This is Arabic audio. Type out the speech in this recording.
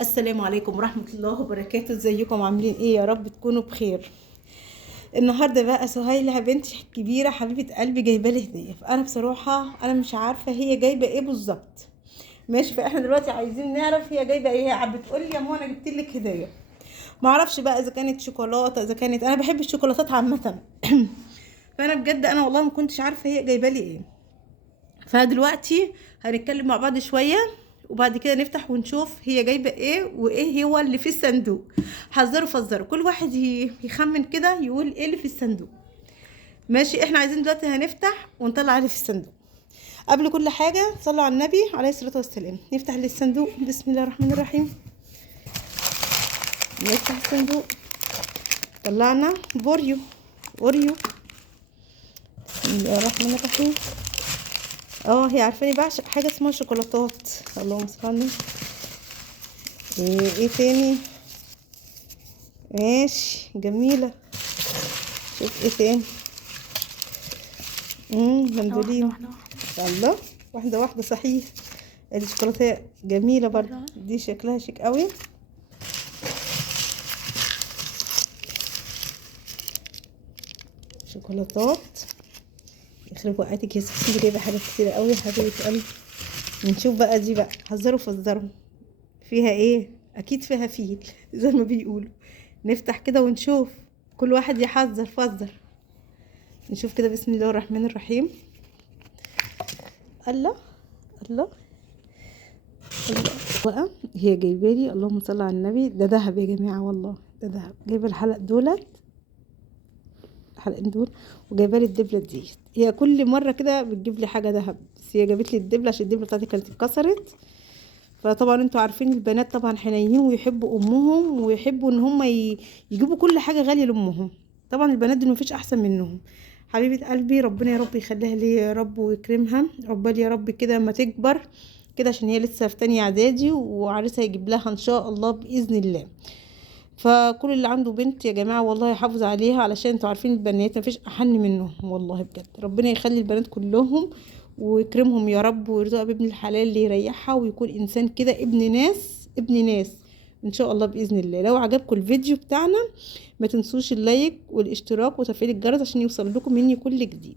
السلام عليكم ورحمة الله وبركاته. ازيكم عاملين ايه؟ يا رب تكونوا بخير. النهارده بقى سهيلة بنتي الكبيرة حبيبة قلبي جايبه لي هدية، فانا بصراحة انا مش عارفة هي جايبة ايه بالظبط. ماشي، فاحنا دلوقتي عايزين نعرف هي جايبة ايه. هي بتقول لي يا ماما انا جبت لك هدية، ما اعرفش بقى اذا كانت شوكولاتة، اذا كانت، انا بحب الشوكولاتات عامة. فانا بجد انا والله ما كنتش عارفة هي جايبه لي ايه. فدلوقتي هنتكلم مع بعض شوية، وبعد كده نفتح ونشوف هي جايبة ايه وايه هو اللي في الصندوق. حذروا فزروا، كل واحد يخمن كده يقول ايه اللي في الصندوق. ماشي، احنا عايزين دلوقتي هنفتح ونطلع اللي في الصندوق. قبل كل حاجة صلوا على النبي عليه الصلاة والسلام. نفتح الصندوق بسم الله الرحمن الرحيم. نفتح الصندوق، طلعنا اوريو. بسم الله الرحمن الرحيم. هي عارفاني بعشق حاجه اسمها شوكولاتات. اللهم صل على النبي. ايه تاني؟ ماشي جميله. شوف ايه تاني. مندولين. الله، واحده واحده صحيح. الشوكولاته جميله برضه، دي شكلها شيك قوي. شوكولاتات يخرب وقتك يا ستي، جايبه حاجات كتيره قوي يا حبيبه قلبي. نشوف بقى دي بقى، حذروا فزروا فيها ايه. اكيد فيها فيل زي ما بيقولوا. نفتح كده ونشوف، كل واحد يحذر فزر. نشوف كده بسم الله الرحمن الرحيم. الله الله الله بقى. هي جايبه لي، اللهم صل على النبي، ده ذهب يا جماعه، والله ده ذهب. جايبه الحلق دولت، الحلقين دول، وجايبه لي الدبله دي. هي كل مره كده بتجيب لي حاجه ذهب، بس هي جابت لي الدبله عشان الدبله بتاعتي كانت اتكسرت. فطبعا انتوا عارفين البنات طبعا حنينين ويحبوا امهم، ويحبوا ان هم يجيبوا كل حاجه غاليه لامهم. طبعا البنات دول مفيش احسن منهم. حبيبه قلبي ربنا يا رب يخليها لي يا رب ويكرمها، عقبال يا رب كده ما تكبر كده، عشان هي لسه في تانية اعدادي وعريسها يجيب لها ان شاء الله باذن الله. فكل اللي عنده بنت يا جماعه والله يحافظ عليها، علشان انتوا عارفين البنات مفيش احن منهم والله بجد. ربنا يخلي البنات كلهم ويكرمهم يا رب، ويرزقها بابن الحلال اللي يريحها، ويكون انسان كده ابن ناس ابن ناس ان شاء الله باذن الله. لو عجبكم الفيديو بتاعنا ما تنسوش اللايك والاشتراك وتفعيل الجرس عشان يوصل لكم مني كل جديد.